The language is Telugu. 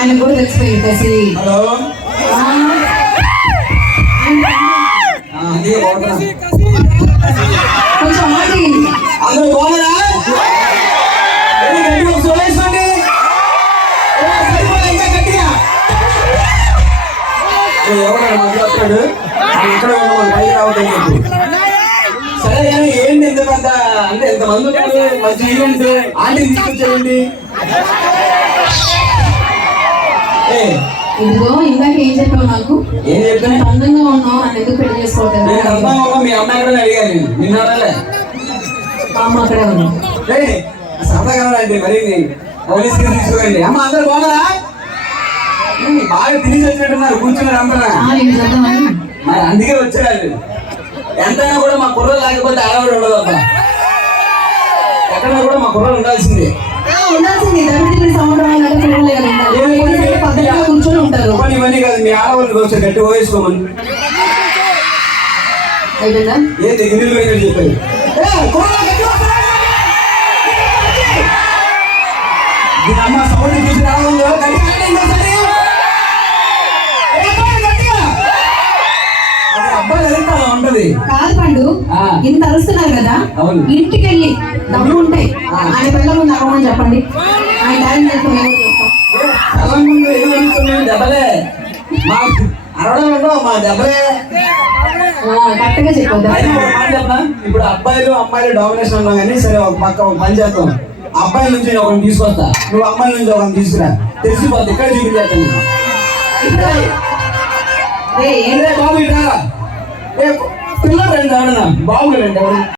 ఆయన కూడా తెలిసిపోయింది కసి. హలో కొంచెం మాది అందరూ బాగున్నారా? గట్టిగా చూడండి, ఇంకా గట్టిగా. ఎవరు మాట్లాడుతాడు ఇక్కడ పైకి రావద్దని చెప్పి. సరే కానీ ఏంటి ఎంతమంత అంటే ఎంతమంది ఉంటారు? మంచి ఈవెంట్ ఆంటీ తీసుకొచ్చేయండి. ఇదిగో ఇందాక ఏం చెప్పావు నాకు? ఏం చెప్తాను? అందంగా ఉన్నావు, నన్ను ఎందుకు పెళ్లి చేసుకోవట్లేదు? నేను అందంగా ఉన్నా, మీ అమ్మాయి కూడా అడిగాను నేను. నిన్న అడగలే. మా అమ్మ అక్కడే ఉన్నావు. సరదాగా అండి మరి పోలీస్ తీసుకోండి. అమ్మ అందరు బాగున్నారా? బాగా తిరిగి వచ్చినట్టున్నారు, కూర్చున్నారు అందరూ. నేను చదువుతామని మరి అందుకే వచ్చారు. ఎంతైనా కూడా మా కుర్రలు లేకపోతే ఆడవాడు ఉండదు అబ్బా. ఎక్కడ కూడా మా కుర్రలు ఉండాల్సిందే. ఉండాల్సింది. దగ్గర సంవత్సరాలు పద్ధతిగా కూర్చొని ఉంటారు. ఇవన్నీ కాదు, మీ ఆడవాళ్ళకి వచ్చి గట్టి వేసుకోమని అయిపోయిందా? ఏంటి గిన్నెలు పోయినట్టు చెప్పారు. అమ్మ సౌండ్ చూసి రావాలి. అబ్బాయి ఎంత ఉంటది కాదు పండు, ఇంత అరుస్తున్నారు కదా, ఇంటికి వెళ్ళి డబ్బులు ఉంటాయి ఆయన పిల్లల ముందు అరవమని చెప్పండి. ఆయన దెబ్బలే మా అరవడం ఉండవు, మా దెబ్బలే కరెక్ట్గా చెప్పొద్దు. చెప్పనా, ఇప్పుడు అబ్బాయిలు అమ్మాయిలు డామినేషన్ ఉన్నాం కానీ సరే ఒక పక్క ఒక పని చేస్తాం. అబ్బాయిల నుంచి ఒకరిని తీసుకొస్తా, నువ్వు అమ్మాయిల నుంచి ఒకరిని తీసుకురా, తెలిసిపోద్ది. ఇక్కడ చూపించేస్తాను. బాబు ఇట్లా పిల్లలు రండి, ఎవరన్నా బాబు రండి ఎవరు.